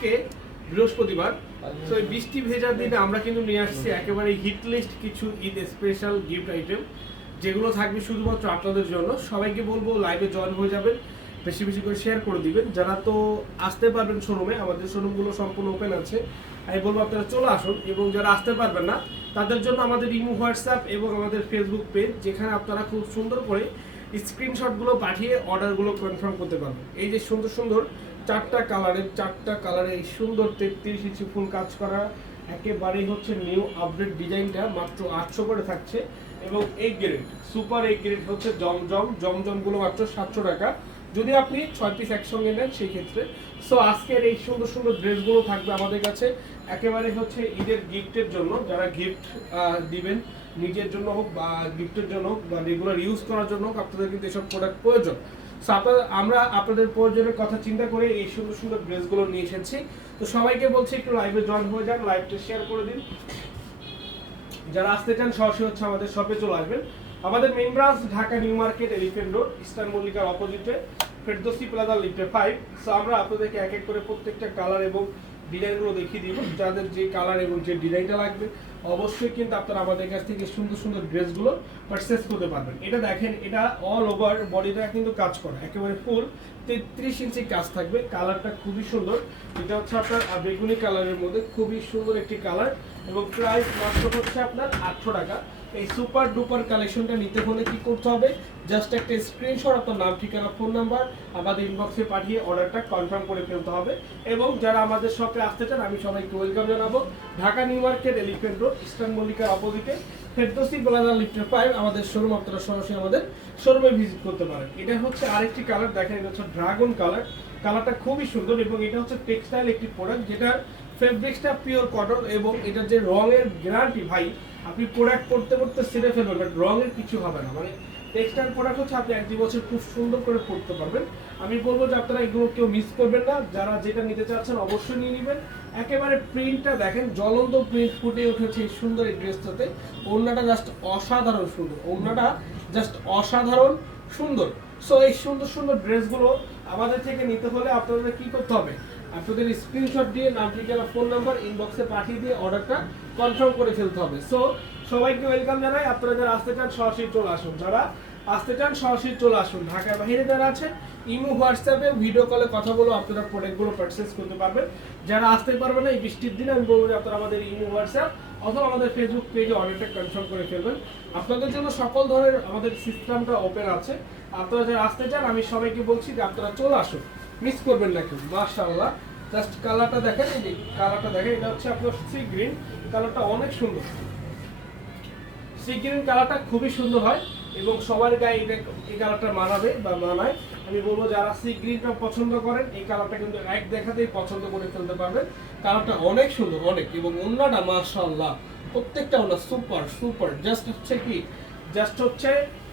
আজকে বৃহস্পতিবার। তো এই বৃষ্টি ভেজার দিনে আমরা কিন্তু নিয়ে আসছি একেবারে হিট লিস্ট কিছু ঈদ স্পেশাল গিফট আইটেম যেগুলো থাকবে শুধুমাত্র আপনাদের জন্য। সবাইকে বলব লাইভে জয়েন হয়ে যাবেন, বেশি বেশি করে শেয়ার করে দিবেন। যারা তো আসতে পারবেন শোরুমে আমাদের শোরুমগুলো সম্পূর্ণ ওপেন আছে। আমি বলব আপনারা চলে আসুন এবং যারা আসতে পারবেন না, তাদের জন্য আমাদের ইমো, হোয়াটসঅ্যাপ এবং আমাদের ফেসবুক পেজ যেখানে আপনারা খুব সুন্দর করে স্ক্রিনশটগুলো পাঠিয়ে অর্ডারগুলো কনফার্ম করতে পারবেন। এই যে সুন্দর সুন্দর চারটা কালারের চারটা কালারের এই সুন্দর তেত্রিশ ইঞ্চি ফুল কাজ করা। একেবারেই হচ্ছে নিউ আপডেট ডিজাইনটা, মাত্র আটশো করে থাকছে। এবং এই গ্রেড সুপার এই গ্রেড হচ্ছে জমজম, জমজমগুলো মাত্র সাতশো টাকা। যদি আপনি ছয় পিস একসঙ্গে নেন, সেই ক্ষেত্রে। সো আজকের এই সুন্দর সুন্দর ড্রেসগুলো থাকবে আমাদের কাছে। একেবারে হচ্ছে ঈদের গিফটের জন্য, যারা গিফট দিবেন, নিজের জন্য হোক বা গিফটের জন্য হোক বা রেগুলার ইউজ করার জন্য হোক, আপনাদের কিন্তু এসব প্রোডাক্ট প্রয়োজন। আমরা আপনাদের প্রয়োজনের কথা চিন্তা করে এই সুন্দর সুন্দর ড্রেসগুলো নিয়ে এসেছি। তো সবাইকে বলছি একটু লাইভে জয়েন হয়ে যান লাইভটা শেয়ার করে দিন। যারা আসতে চান, সরাসরি হচ্ছে আমাদের শপে চলে আসবেন। আমাদের main branch Dhaka New Market Elephant Road মল্লিকার অপোজিটে ফেরদোসি প্লাজা লিফটে ফাইভ সো আমরা আপনাদেরকে এক এক করে প্রত্যেকটা কালার এবং ডিজাইনগুলো দেখিয়ে দিব যাদের যে কালার এবং যে ডিজাইনটা লাগবে, অবশ্যই কিন্তু আপনারা আমাদের কাছ থেকে সুন্দর সুন্দর ড্রেসগুলো পারচেস করতে পারবেন। এটা দেখেন, এটা অল ওভার বডিটা কিন্তু কাজ করে। একেবারে ফুল তেত্রিশ ইঞ্চি কাজ থাকবে। কালারটা খুবই সুন্দর। এটা হচ্ছে আপনার বেগুনি কালারের মধ্যে খুবই সুন্দর একটি কালার এবং প্রাইস মাত্র হচ্ছে আপনার আটশো টাকা। এই সুপার ডুপার কালেকশনটা নিতে হলে কি করতে হবে? জাস্ট একটা স্ক্রিনশট আপনার নাম, ঠিকানা ফোন নাম্বার আমাদের ইনবক্সে পাঠিয়ে অর্ডারটা কনফার্ম করে ফেলতে হবে। এবং যারা আমাদের শপে আসতে চান, আমি সবাইকে ওয়েলকাম জানাব। Dhaka New Market Elephant Road Eastern মল্লিকার অপোজিটে ফেরদোসি প্লাজা লিফটের ফাইভ আমাদের শোরুম আপনারা সরাসরি আমাদের শোরুমে ভিজিট করতে পারেন। এটা হচ্ছে আরেকটি কালার দেখেন এটা হচ্ছে ড্রাগন কালার কালারটা খুবই সুন্দর এবং এটা হচ্ছে টেক্সটাইল একটি প্রোডাক্ট যেটার ফেব্রিক্সটা পিওর কটন এবং এটার যে রঙের গ্যারান্টি ভাই, আপনি প্রোডাক্ট করতে করতে সেরে ফেলবেন বাট রঙের কিছু হবে না। মানে টেক্সটাইল প্রোডাক্ট হচ্ছে আপনি এক দুই বছর খুব সুন্দর করে পড়তে পারবেন। আমি বলব যে আপনারা এগুলো কেউ মিস করবেন না। যারা যেটা নিতে চাচ্ছেন অবশ্যই নিয়ে নেবেন। একেবারে প্রিন্টটা দেখেন, জ্বলন্ত প্রিন্ট ফুটে উঠেছে এই সুন্দর এই ড্রেসটাতে। ওড়নাটা জাস্ট অসাধারণ সুন্দর। ওড়নাটা জাস্ট অসাধারণ সুন্দর। সো এই সুন্দর সুন্দর ড্রেসগুলো আমাদের থেকে নিতে হলে আপনাদের কি করতে হবে? আপনাদের স্ক্রিনশট দিয়ে নাম, ঠিকানা ফোন নাম্বার ইনবক্সে পাঠিয়ে দিয়ে অর্ডারটা কনফার্ম করে ফেলতে হবে। সো সবাইকে ওয়েলকাম জানাই। আপনারা যারা আসতে চান, সরাসরি চলে আসুন। যারা আসতে চান, সরাসরি চলে আসুন। ঢাকার বাইরে যারা আছেন, ইমো, হোয়াটসঅ্যাপে ভিডিও কলে কথা বলে, আপনারা প্রোডাক্টগুলো পারচেস করতে পারবেন। যারা আসতে পারবেন না, এই বৃষ্টির দিনে আমি বলব যে আপনারা আমাদের ইমো, হোয়াটসঅ্যাপ অথবা আমাদের ফেসবুক পেজে অর্ডারটা কনফার্ম করে ফেলবেন। আপনাদের জন্য সকল ধরনের আমাদের সিস্টেমটা ওপেন আছে। আপনারা যারা আসতে চান, আমি সবাইকে বলছি যে আপনারা চলে আসুন। মিস করবেন না কেউ। মাশাল্লাহ জাস্ট কালারটা দেখেন, এই কালারটা দেখেন, এটা হচ্ছে আপনার সি গ্রিন কালারটা অনেক সুন্দর। সি গ্রিন কালারটা খুবই সুন্দর হয়। এবং সবার গায়ে এই কালারটা মানাবে বা মানায়। আমি বলব, যারা সি গ্রিনটা পছন্দ করেন, এই কালারটা কিন্তু এক দেখাতেই পছন্দ করে ফেলতে পারবেন। কালারটা অনেক সুন্দর, অনেক। এবং অন্যটা মাশাআল্লাহ, প্রত্যেকটা ওনা সুপার সুপার জাস্ট হচ্ছে কি? জাস্ট হচ্ছে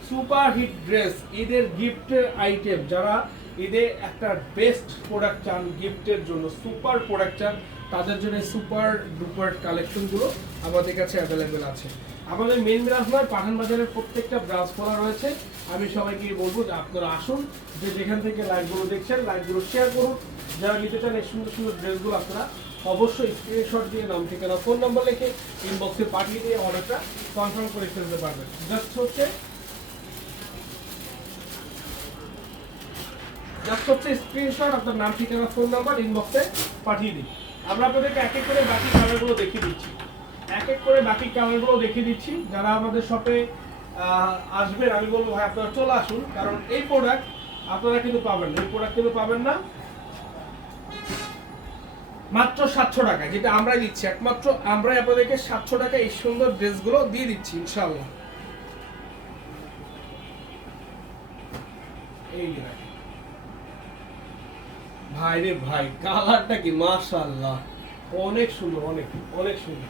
সুপার হিট ড্রেস ঈদের গিফটের আইটেম যারা ঈদে একটা বেস্ট প্রোডাক্ট চান গিফটের জন্য সুপার প্রোডাক্ট চান, তাদের জন্য সুপার ডুপার কালেকশনগুলো আমাদের কাছে অ্যাভেলেবেল আছে। আমাদের মেন ব্রাঞ্চ নয়, পাঠান বাজারের প্রত্যেকটা ব্রাঞ্চ খোলা রয়েছে। আমি সবাইকে বলব যে আপনারা আসুন, যে যেখান থেকে লাইভগুলো দেখছেন লাইভগুলো শেয়ার করুন। যারা নিতে চান এই সুন্দর সুন্দর ড্রেসগুলো আপনারা অবশ্যই স্ক্রিনশট দিয়ে নাম, ঠিকানা ফোন নাম্বার লিখে ইনবক্সে পাঠিয়ে দিয়ে অর্ডারটা কনফার্ম করে ফেলতে পারবেন। জাস্ট হচ্ছে জাস্ট হচ্ছে স্ক্রিনশট আপনার নাম, ঠিকানা ফোন নাম্বার ইনবক্সে পাঠিয়ে দিন। আমরা আপনাদেরকে এক এক করে বাকি কালারগুলো দেখিয়ে দিচ্ছি। এক এক করে বাকি কালারগুলো দেখিয়ে দিচ্ছি। যারা আমাদের শপে আসবেন, আমি বলব, ভাই, আপনারা চলে আসুন। কারণ এই প্রোডাক্ট আপনারা কিন্তু পাবেন না। এই প্রোডাক্ট কিন্তু পাবেন না মাত্র সাতশো টাকা যেটা আমরাই দিচ্ছি। একমাত্র আমরাই আপনাদেরকে সাতশো টাকা এই সুন্দর ড্রেসগুলো দিয়ে দিচ্ছি ইনশাল্লাহ এই ভাই রে ভাই কালারটা কি, মাশাআল্লাহ। অনেক সুন্দর, অনেক অনেক সুন্দর।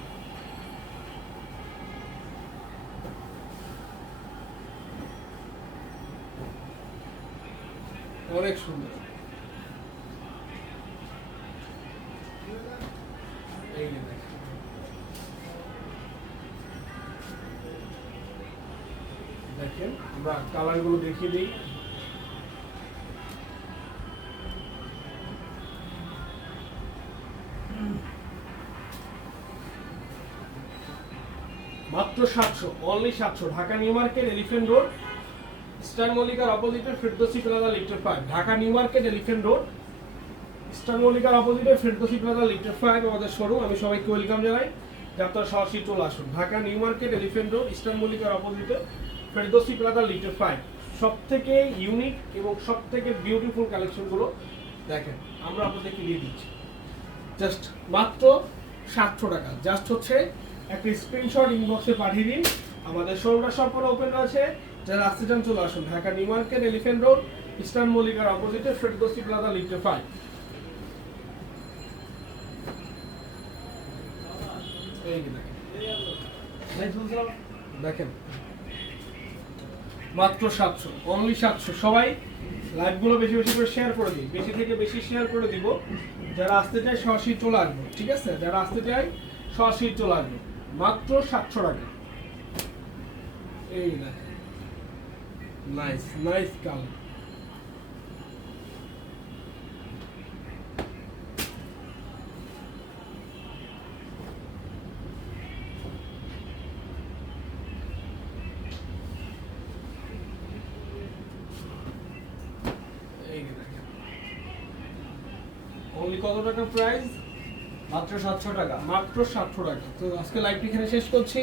অনেক সুন্দর। দেখেন। আমরা কালারগুলো দেখিয়ে দিই। মাত্র সাতশো অনলি সাতশো। Dhaka New Market Elephant Road. Star মল্লিকার অপোজিটে ফেরদোসি প্লাজা লিফটের five Dhaka New Market Elephant Road. Star মল্লিকার অপোজিটে ফেরদোসি প্লাজা লিফটের ফাইভ আমাদের শোরুম। আমি সবাইকে ওয়েলকাম জানাই। যে আপনারা সরাসরি চলে আসুন। Dhaka New Market Elephant Road Star মল্লিকার অপোজিটে ফেরদোসি প্লাজা লিফটের ফাইভ সব থেকে ইউনিক এবং সব থেকে বিউটিফুল কালেকশনগুলো দেখেন। আমরা আপনাদেরকে দিয়ে দিচ্ছি। জাস্ট মাত্র সাতশো টাকা। জাস্ট হচ্ছে একটা স্ক্রিনশট ইনবক্সে পাঠিয়ে দিন। আমাদের শোরুমটা সম্পূর্ণ ওপেন রয়েছে। যারা আসতে চান চলে আসুন, Dhaka New Market Elephant Road Eastern মল্লিকার অপোজিটে ফেরদোসি প্লাজা লিফটে ফাইভ দেখেন। মাত্র সাতশো অনলি সাতশো। সবাই লাইভগুলো বেশি বেশি করে শেয়ার করে দিই বেশি থেকে বেশি শেয়ার করে দিব। যারা আসতে চায় সরাসরি চলে আসব, ঠিক আছে? যারা আসতে চায় সরাসরি চলে আসব। মাত্র সাতশো টাকা। এই দেখেন। নাইস নাইস কালার অনলি কত টাকা প্রাইস মাত্র সাতশো টাকা। মাত্র সাতশো টাকা। তো আজকে লাইভটি এখানে শেষ করছি।